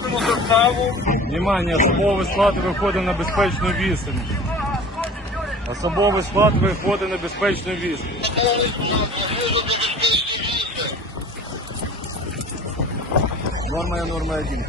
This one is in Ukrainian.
Пряму заставу. Внимание, особовий склад виходить на безпечну вісень. Особовий склад виходить на безпечну вісень. Норма є норма 1.